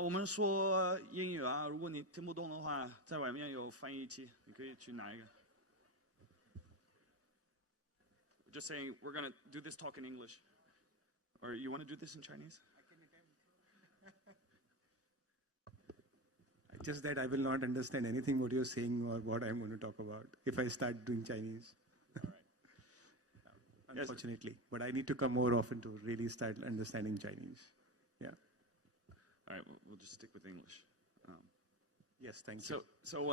我们说英语啊，如果你听不懂的话，在外面有翻译器，你可以去拿一个。Just saying, we're gonna do this talk in English, or you want to do this in Chinese? Just that I will not understand anything what you're saying or what I'm going to talk about if I start doing Chinese. Unfortunately, yes. But I need to come more often to really start understanding Chinese. Yeah. All right, we'll just stick with English. Yes, thank you. So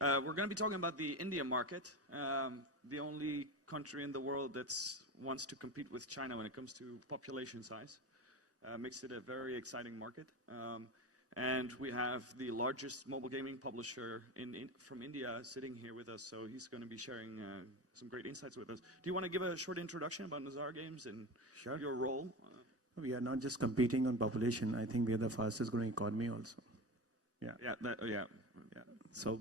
we're going to be talking about the India market, the only country in the world that wants to compete with China when it comes to population size. Makes it a very exciting market. And we have the largest mobile gaming publisher from India sitting here with us, so he's going to be sharing some great insights with us. Do you want to give a short introduction about Nazara Games and your role? We are not just competing on population. I think we are the fastest growing economy also. Yeah. So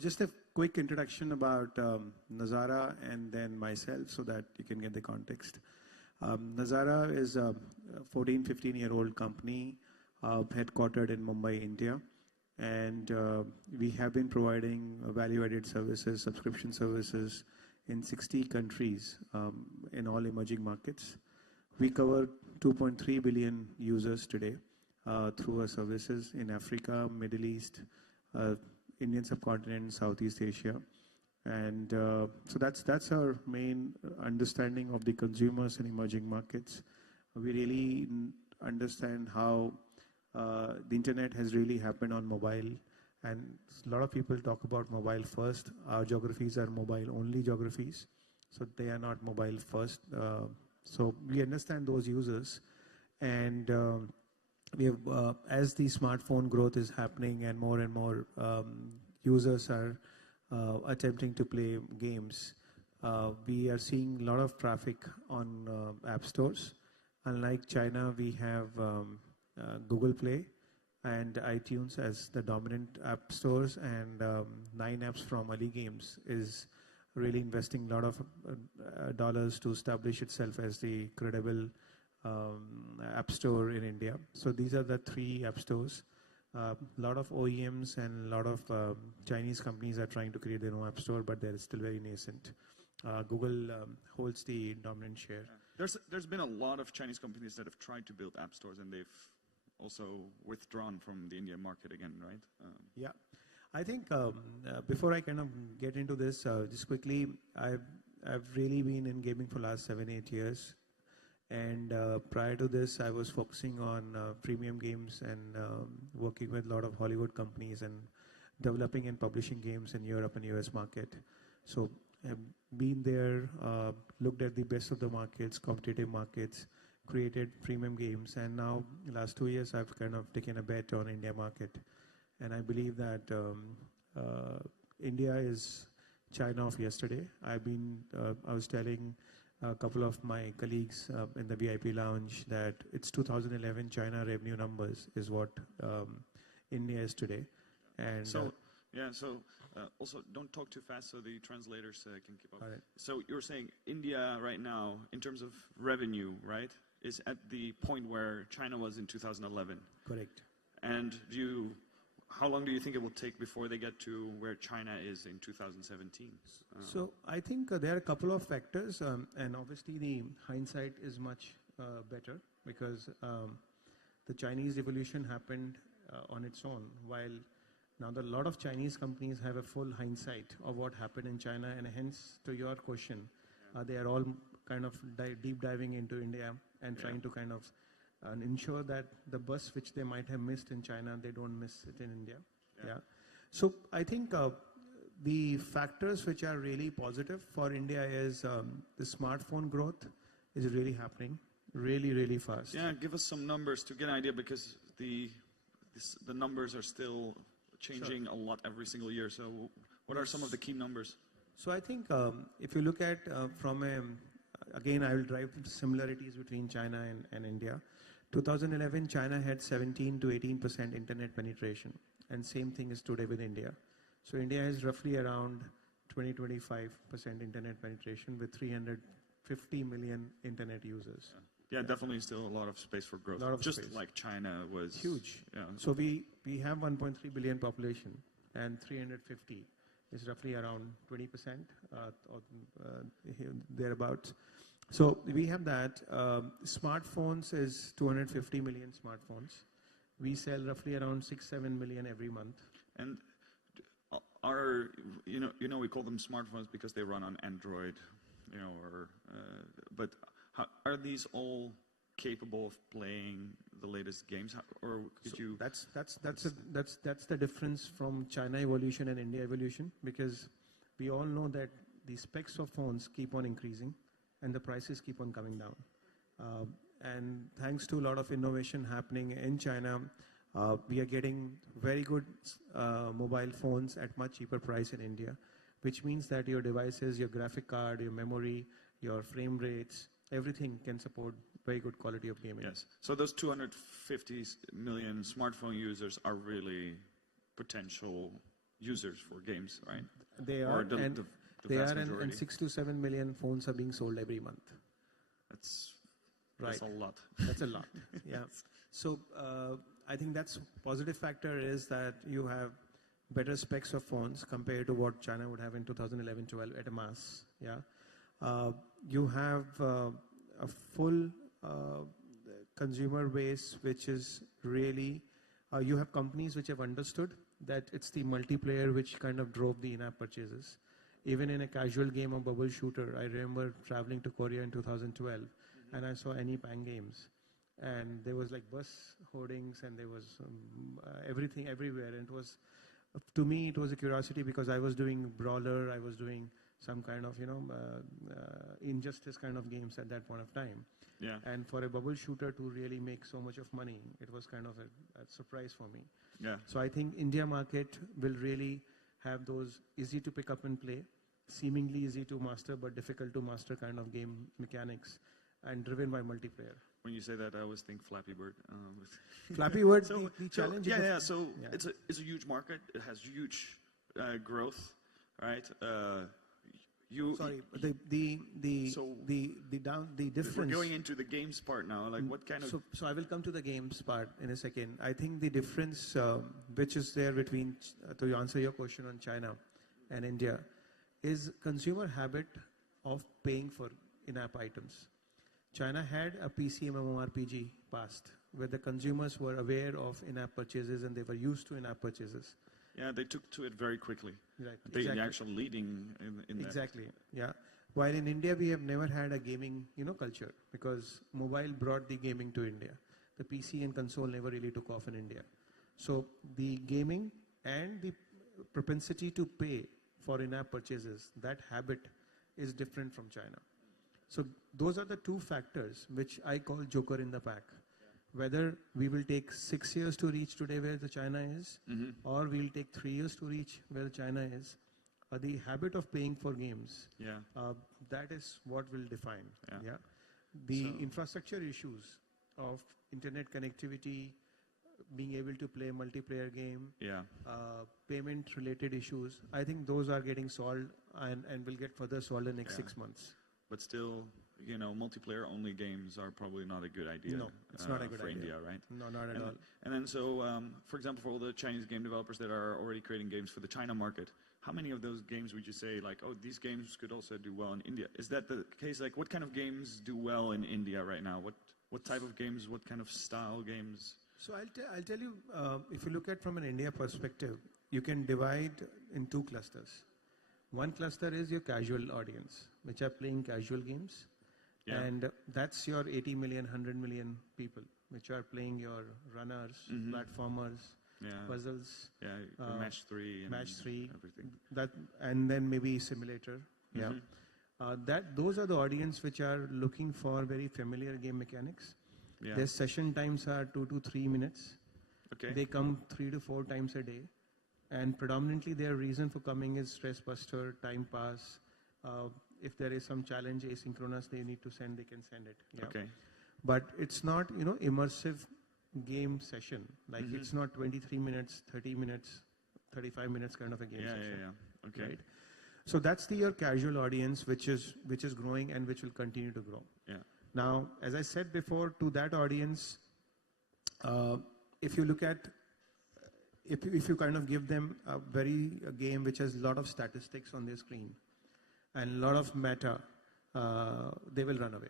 just a quick introduction about Nazara and then myself so that you can get the context. Nazara is a 14, 15-year-old company headquartered in Mumbai, India. And we have been providing value-added services, subscription services in 60 countries in all emerging markets. We cover 2.3 billion users today through our services in Africa, Middle East, Indian subcontinent, Southeast Asia. And so that's our main understanding of the consumers in emerging markets. We really understand how the internet has really happened on mobile. And a lot of people talk about mobile first. Our geographies are mobile only geographies. So they are not mobile first. So we understand those users. And we have, as the smartphone growth is happening and more users are attempting to play games, we are seeing a lot of traffic on app stores. Unlike China, we have Google Play and iTunes as the dominant app stores, and 9 apps from Ali Games is really investing a lot of dollars to establish itself as the credible app store in India. So these are the 3 app stores. A lot of OEMs and a lot of Chinese companies are trying to create their own app store, but they're still very nascent. Google holds the dominant share. There's been a lot of Chinese companies that have tried to build app stores, and they've also withdrawn from the Indian market again, right? Yeah. I think before I kind of get into this, just quickly, I've really been in gaming for the last 7-8 years. And prior to this, I was focusing on premium games and working with a lot of Hollywood companies and developing and publishing games in Europe and US market. So I've been there, looked at the best of the markets, competitive markets, created premium games. And now, in the last 2 years, I've kind of taken a bet on India market. And I believe that India is China of yesterday. I was telling a couple of my colleagues in the VIP lounge that it's 2011 China revenue numbers is what India is today. And also don't talk too fast so the translators can keep up. Right. So you're saying India right now, in terms of revenue, right, is at the point where China was in 2011. Correct. And how long do you think it will take before they get to where China is in 2017? So I think there are a couple of factors, and obviously the hindsight is much better because the Chinese revolution happened on its own, while now a lot of Chinese companies have a full hindsight of what happened in China, and hence to your question, they are all kind of deep diving into India and trying to kind of ensure that the bus which they might have missed in China, they don't miss it in India. Yeah. So I think the factors which are really positive for India is the smartphone growth is really happening really, really fast. Yeah, give us some numbers to get an idea because the numbers are still changing a lot every single year. So what are some of the key numbers? So I think if you look at again, I will drive similarities between China and India. 2011, China had 17 to 18% internet penetration, and same thing is today with India. So India is roughly around 20-25% internet penetration with 350 million internet users. Yeah, definitely still a lot of space for growth. Just space. Like China was huge. Yeah. So we have 1.3 billion population, and 350 is roughly around 20% thereabouts. So we have that. Smartphones is 250 million smartphones. We sell roughly around 6-7 million every month. And we call them smartphones because they run on Android, but are these all capable of playing the latest games, or could you? That's the difference from China evolution and India evolution, because we all know that the specs of phones keep on increasing and the prices keep on coming down. And thanks to a lot of innovation happening in China, we are getting very good mobile phones at much cheaper price in India, which means that your devices, your graphic card, your memory, your frame rates, everything can support very good quality of gaming. Yes. So those 250 million smartphone users are really potential users for games, right? They are, and 6 to 7 million phones are being sold every month. That's right. That's a lot. That's a lot. Yeah. So I think that's positive factor is that you have better specs of phones compared to what China would have in 2011-12 at a mass. Yeah. You have a full consumer base, which is really, you have companies which have understood that it's the multiplayer which kind of drove the in-app purchases. Even in a casual game of bubble shooter, I remember traveling to Korea in 2012, and I saw any Pang games. And there was like bus hoardings, and there was everything everywhere. And it was, to me, it was a curiosity because I was doing brawler, I was doing some kind of, injustice kind of games at that point of time. Yeah. And for a bubble shooter to really make so much of money, it was kind of a surprise for me. Yeah. So I think India market will really have those easy to pick up and play, seemingly easy to master but difficult to master kind of game mechanics, and driven by multiplayer. When you say that, I always think Flappy Bird. Flappy Bird, the challenge. So it's a huge market. It has huge growth, right? The difference. We're going into the games part now. Like what kind of? So I will come to the games part in a second. I think the difference which is there between, to answer your question on China and India, is consumer habit of paying for in-app items. China had a PC MMORPG past where the consumers were aware of in-app purchases and they were used to in-app purchases. Yeah, they took to it very quickly. Right. They're actually leading in that. Exactly. Yeah. While in India we have never had a gaming, culture, because mobile brought the gaming to India. The PC and console never really took off in India. So the gaming and the propensity to pay for in-app purchases, that habit is different from China. So those are the two factors which I call joker in the pack. Whether we will take 6 years to reach today where the China is, or we'll take 3 years to reach where China is, the habit of paying for games, that is what will define. Yeah. The infrastructure issues of internet connectivity, being able to play multiplayer game, payment related issues, I think those are getting solved and will get further solved in the next 6 months. But still, multiplayer-only games are probably not a good idea. No, it's not a good for idea. India, right? No, not at all. And then, so, for example, for all the Chinese game developers that are already creating games for the China market, how many of those games would you say, like, oh, these games could also do well in India? Is that the case? Like, what kind of games do well in India right now? What type of games? What kind of style games? So I'll tell you, if you look at from an India perspective, you can divide in two clusters. One cluster is your casual audience, which are playing casual games. Yeah. And that's your 80 million, 100 million people, which are playing your runners, platformers, puzzles. Yeah, match 3. Everything. And then maybe simulator. Yeah. Those are the audience which are looking for very familiar game mechanics. Yeah. Their session times are 2 to 3 minutes. Okay. They come 3 to 4 times a day. And predominantly their reason for coming is stress buster, time pass. If there is some challenge asynchronous they need to send, they can send it. Yeah. Okay. But it's not, immersive game session. Like it's not 23 minutes, 30 minutes, 35 minutes kind of a game session. Yeah. Okay. Right? So that's your casual audience which is growing and which will continue to grow. Yeah. Now, as I said before, to that audience, if you look at, if you kind of give them a game which has a lot of statistics on their screen and a lot of meta, they will run away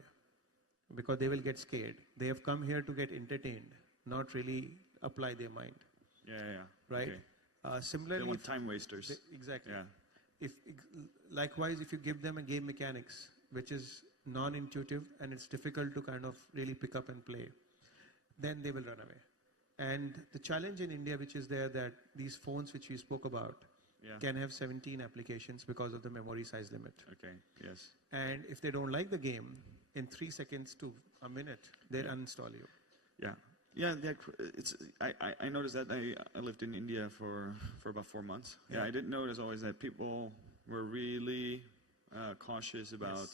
because they will get scared. They have come here to get entertained, not really apply their mind. Yeah. Right? Okay. Similarly, they want time wasters. Exactly. Yeah. Likewise, if you give them a game mechanics, which is non-intuitive and it's difficult to kind of really pick up and play, then they will run away. And the challenge in India, which is there, that these phones which we spoke about can have 17 applications because of the memory size limit. Okay, yes. And if they don't like the game, in 3 seconds to a minute, they'll uninstall you. Yeah. Yeah, I noticed that I lived in India for about 4 months. Yeah, I didn't notice always that people were really cautious about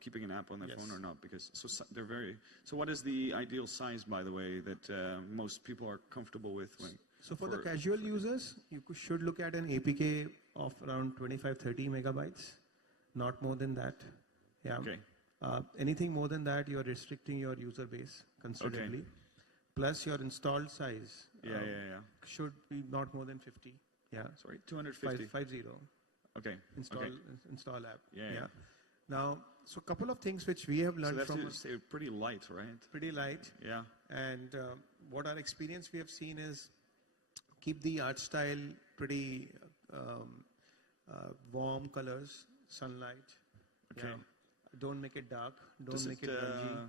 keeping an app on their phone or not, because they're very. So what is the ideal size, by the way, that most people are comfortable with? So for the casual users, you should look at an APK of around 25-30 megabytes, not more than that. Yeah. Okay. Anything more than that, you are restricting your user base considerably. Okay. Plus your installed size should be not more than 50. Yeah. Sorry, 250. 50. Okay. Install app. Yeah. Now, so a couple of things which we have learned from. So that's pretty light, right? Pretty light. Yeah. And what our experience we have seen is keep the art style pretty warm colors, sunlight. Okay. Yeah. Don't make it dark. Don't make it grungy.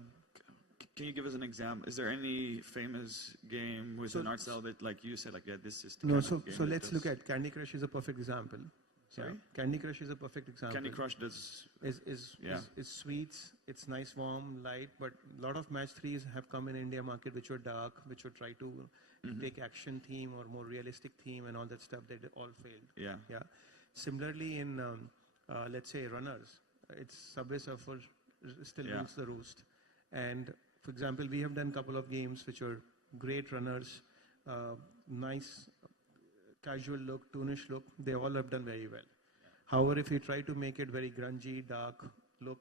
Can you give us an example? Is there any famous game with an art style that, like you said, this is the no? Kind of game so let's look at Candy Crush is a perfect example. Sorry? Yeah. Candy Crush is a perfect example. Candy Crush is sweets. It's nice, warm, light. But a lot of match 3s have come in India market which were dark, which would try to take action theme or more realistic theme and all that stuff. They all failed. Yeah. Similarly, in let's say runners, it's Subway Surfer still rules the roost. And for example, we have done a couple of games which are great runners, nice casual look, toonish look. They all have done very well. However, if you try to make it very grungy, dark look,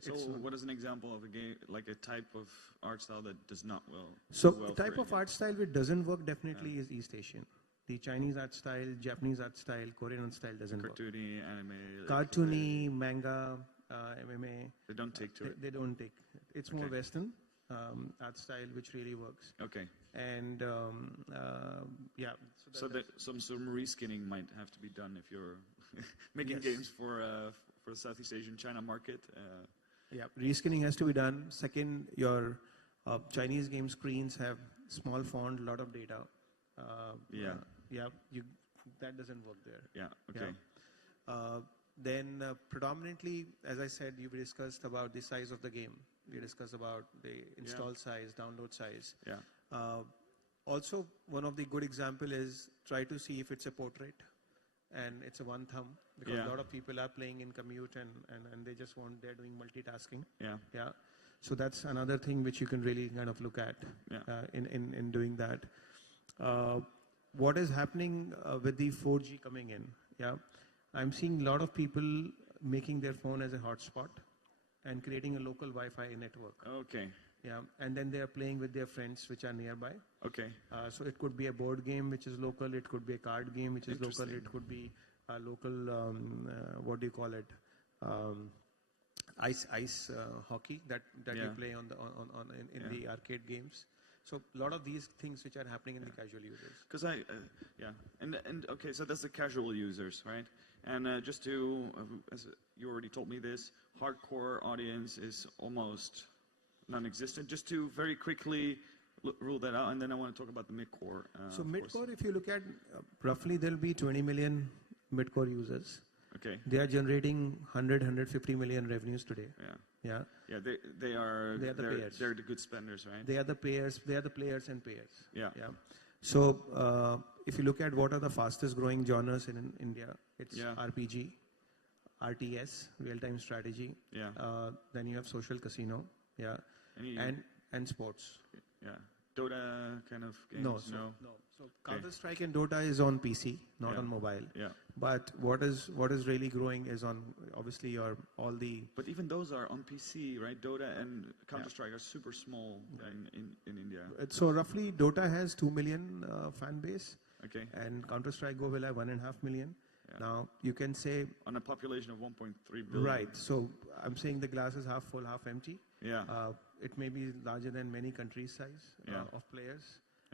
So what is an example of a game, like a type of art style that does not the type of art style which doesn't work definitely is East Asian. The Chinese art style, Japanese art style, Korean art style doesn't work. Cartoony, anime. Cartoony, manga, MMA. They don't take to it. They don't take. It's more Western art style which really works. Okay. And So some reskinning might have to be done if you're making games for the Southeast Asian China market. Reskinning has to be done. Second, your Chinese game screens have small font, lot of data. That doesn't work there. Yeah. Okay. Then predominantly, as I said, you've discussed about the size of the game. We discussed about the install size, download size. Yeah. Also, one of the good example is try to see if it's a portrait and it's a one thumb, because a lot of people are playing in commute and they just they're doing multitasking. Yeah. So that's another thing which you can really kind of look at in doing that. What is happening with the 4G coming in? Yeah. I'm seeing a lot of people making their phone as a hotspot and creating a local Wi-Fi network. Okay. Yeah, and then they are playing with their friends which are nearby. Okay. So it could be a board game which is local. It could be a card game which is local. It could be a local, what do you call it? Ice hockey that you play in the arcade games. So a lot of these things which are happening in the casual users. Because and okay, so that's the casual users, right? And just to, as you already told me this, hardcore audience is almost non-existent. Just to very quickly rule that out, and then I want to talk about the mid-core. So mid-core, if you look at roughly, there'll be 20 million mid-core users. Okay. They are generating 150 million revenues today. Yeah. They are the players. They're the good spenders, right? They are the players. They are the players and payers. Yeah. So if you look at what are the fastest growing genres in India, it's RPG, RTS, real-time strategy. Yeah. Then you have social casino. Yeah. And sports. Yeah. Dota kind of games? No. So Counter-Strike and Dota is on PC, not on mobile. Yeah. But what is really growing is on obviously all the. But even those are on PC, right? Dota and Counter-Strike are super small in India. So roughly Dota has 2 million fan base. Okay. And Counter-Strike Go will have 1.5 million. Yeah. Now you can say on a population of 1.3 billion. Right. So I'm saying the glass is half full, half empty. Yeah. It may be larger than many countries' size of players.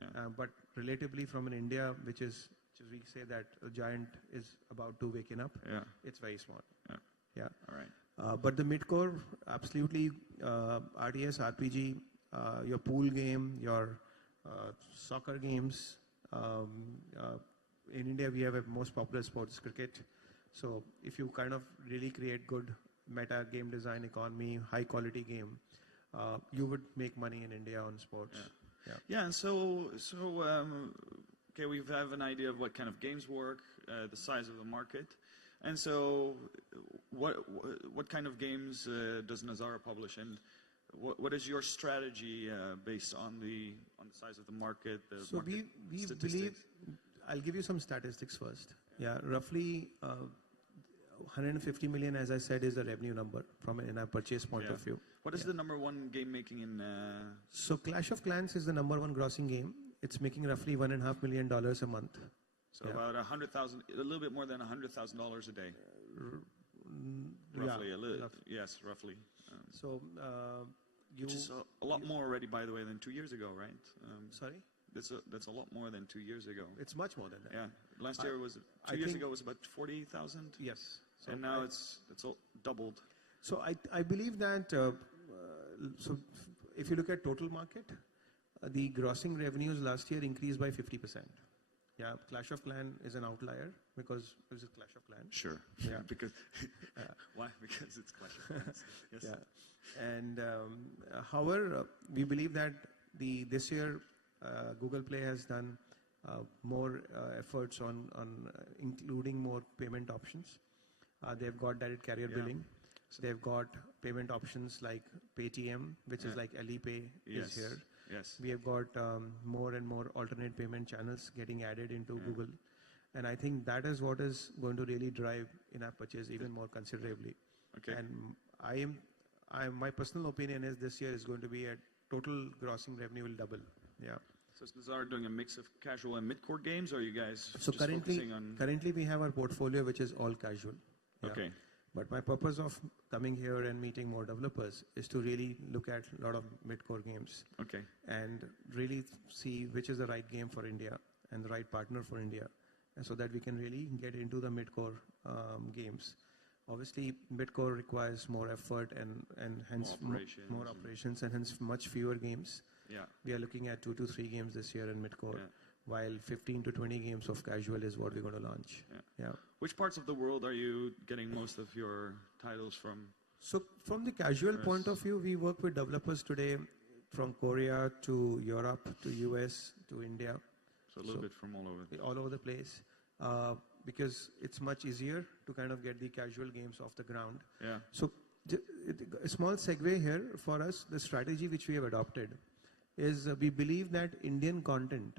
Yeah. But relatively from an India, which is we say that a giant is about to waken up. Yeah. It's very small. Yeah. Yeah. All right. But the mid-core, absolutely, RTS, RPG, your pool game, your soccer games. In India, we have a most popular sport is cricket. So if you kind of really create good meta game design economy, high quality game, you would make money in India on sports. Yeah. And so okay, we have an idea of what kind of games work, the size of the market, and so what kind of games does Nazara publish, and what is your strategy based on the size of the market? So we believe. I'll give you some statistics first. Yeah, roughly 150 million, as I said, is the revenue number from an in-app purchase point of view. What is the number one game making in? So Clash of Clans is the number one grossing game. It's making roughly $1.5 million a month. So about 100,000, a little bit more than $100,000 a day. Roughly, yes, roughly. So which is a lot more already, by the way, than 2 years ago, right? Sorry. That's a lot more than 2 years ago. It's much more than that. Yeah, last year was 2 years ago was about 40,000. Yes, so and now it's all doubled. So I believe that. So if you look at total market, the grossing revenues last year increased by 50%. Yeah, Clash of Clans is an outlier because it was a Clash of Clans. Sure. Yeah. Because why? Because it's Clash of Clans. Yes. Yeah. And however, we believe that this year. Google Play has done more efforts on including more payment options. They've got direct carrier billing. So they've got payment options like Paytm, which is like Alipay is here. Yes. We have got more and more alternate payment channels getting added into Google. And I think that is what is going to really drive in-app purchase even more considerably. Okay. And my personal opinion is this year is going to be a total grossing revenue will double. Yeah. So is Nazara doing a mix of casual and mid-core games, or are you guys so just focusing on... Currently we have our portfolio which is all casual. Yeah. Okay. But my purpose of coming here and meeting more developers is to really look at a lot of mid-core games. Okay. And really see which is the right game for India and the right partner for India, and so that we can really get into the mid-core games. Obviously, mid-core requires more effort and hence more operations and hence much fewer games. Yeah. We are looking at 2 to 3 games this year in mid-core, while 15 to 20 games of casual is what we're going to launch. Yeah. Which parts of the world are you getting most of your titles from? So from the casual point of view, we work with developers today from Korea to Europe to US to India. So a little bit from all over. All over the place. Because it's much easier to kind of get the casual games off the ground. Yeah. So a small segue here for us, the strategy which we have adopted is we believe that Indian content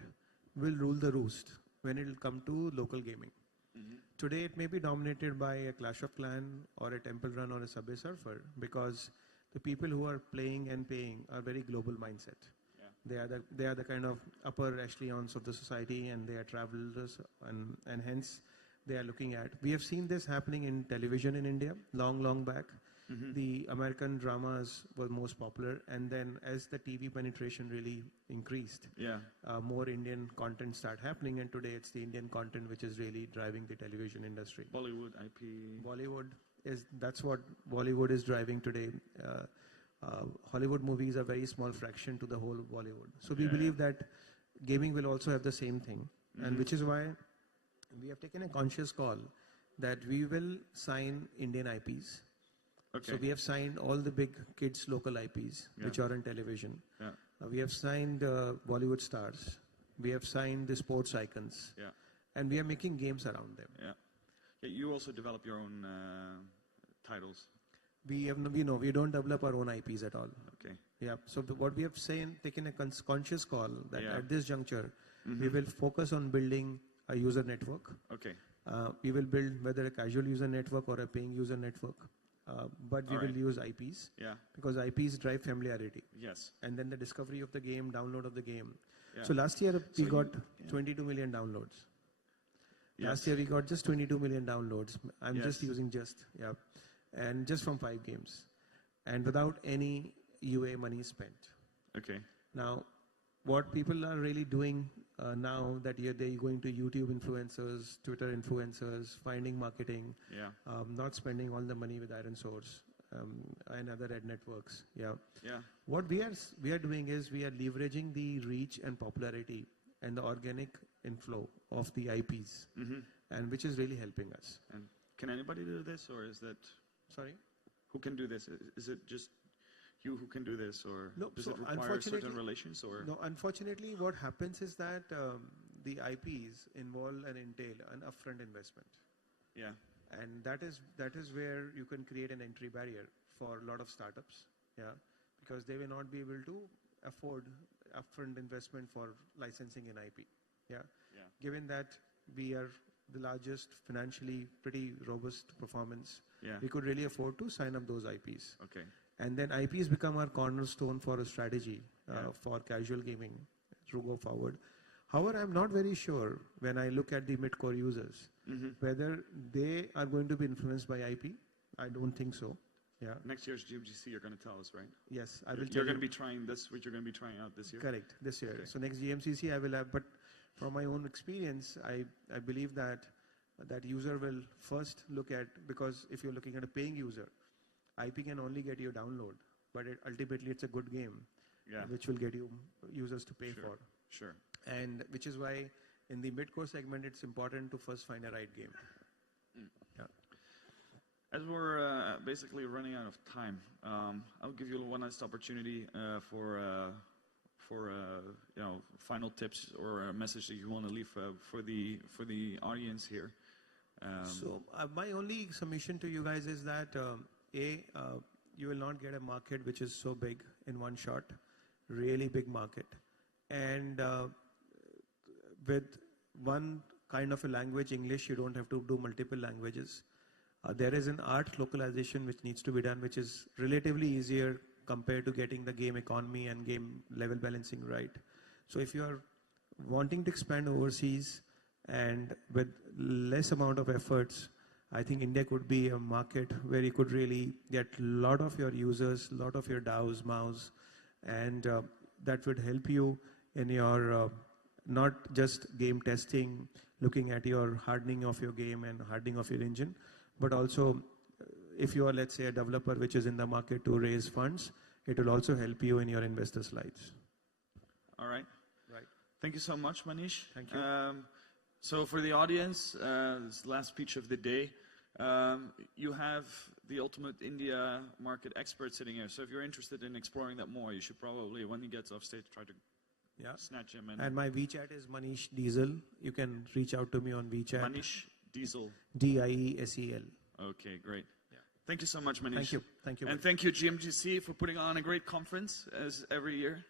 will rule the roost when it will come to local gaming. Mm-hmm. Today it may be dominated by a Clash of Clans or a Temple Run or a Subway Surfer because the people who are playing and paying are very global mindset. Yeah. They are the kind of upper echelons of the society, and they are travelers, and hence they are looking at. We have seen this happening in television in India long back. Mm-hmm. The American dramas were most popular, and then as the TV penetration really increased, more Indian content started happening, and today it's the Indian content which is really driving the television industry. Bollywood IP. That's what Bollywood is driving today. Hollywood movies are a very small fraction to the whole Bollywood. So we believe that gaming will also have the same thing, and which is why we have taken a conscious call that we will sign Indian IPs. Okay. So we have signed all the big kids local IPs which are on television. Yeah. We have signed Bollywood stars. We have signed the sports icons. Yeah. And we are making games around them. Yeah. You also develop your own titles. We don't develop our own IPs at all. Okay. Yeah. So what we have taken a conscious call that Yeah. at this juncture, we will focus on building a user network. Okay. We will build whether a casual user network or a paying user network, but we will use IPs. Yeah. Because IPs drive familiarity. Yes. And then the discovery of the game, download of the game. Yeah. So last year we got 22 million downloads. Yes. Last year we got just 22 million downloads. I'm Yes. just using and just from 5 games, and without any UA money spent. Okay. Now, what people are really doing now that they're going to YouTube influencers, Twitter influencers, finding marketing, not spending all the money with Iron Source and other ad networks. Yeah. What we are doing is we are leveraging the reach and popularity and the organic inflow of the IPs, and which is really helping us. And can anybody do this, or is that? Sorry? Who can do this? Is it just you who can do this, or no, does so it require certain relations? Or no, unfortunately, what happens is that the IPs involve and entail an upfront investment. Yeah. And that is where you can create an entry barrier for a lot of startups. Yeah, because they will not be able to afford upfront investment for licensing an IP. Yeah. Given that we are the largest, financially pretty robust performance, we could really afford to sign up those IPs. Okay. And then IPs become our cornerstone for a strategy for casual gaming to go forward. However, I'm not very sure when I look at the mid-core users whether they are going to be influenced by IP. I don't think so. Yeah. Next year's GMGC, you're going to tell us, right? Yes, I will tell you. You're going to be trying this, what you're going to be trying out this year? Correct, this year. Okay. So next GMCC I will have, but from my own experience, I believe that user will first look at, because if you're looking at a paying user, IP can only get you a download, but ultimately it's a good game, which will get you users to pay for. Sure. And which is why in the mid-core segment, it's important to first find a right game. Yeah. As we're basically running out of time, I'll give you one last opportunity for final tips or a message that you want to leave for the audience here. So my only submission to you guys is that you will not get a market which is so big in one shot, really big market, and with one kind of a language, English, you don't have to do multiple languages. There is an art localization which needs to be done, which is relatively easier compared to getting the game economy and game level balancing right. So if you are wanting to expand overseas and with less amount of efforts, I think India could be a market where you could really get a lot of your users, a lot of your DAOs, MAOs, and that would help you in your not just game testing, looking at your hardening of your game and hardening of your engine, but also if you are, let's say, a developer which is in the market to raise funds, it will also help you in your investor slides. All right. Right. Thank you so much, Manish. Thank you. So for the audience, this is the last speech of the day. You have the ultimate India market expert sitting here. So if you're interested in exploring that more, you should probably, when he gets off stage, try to snatch him. And my WeChat is Manish Diesel. You can reach out to me on WeChat. Manish Diesel. DIESEL. Okay, great. Yeah. Thank you so much, Manish. Thank you. Thank you. And thank you, GMGC, for putting on a great conference as every year.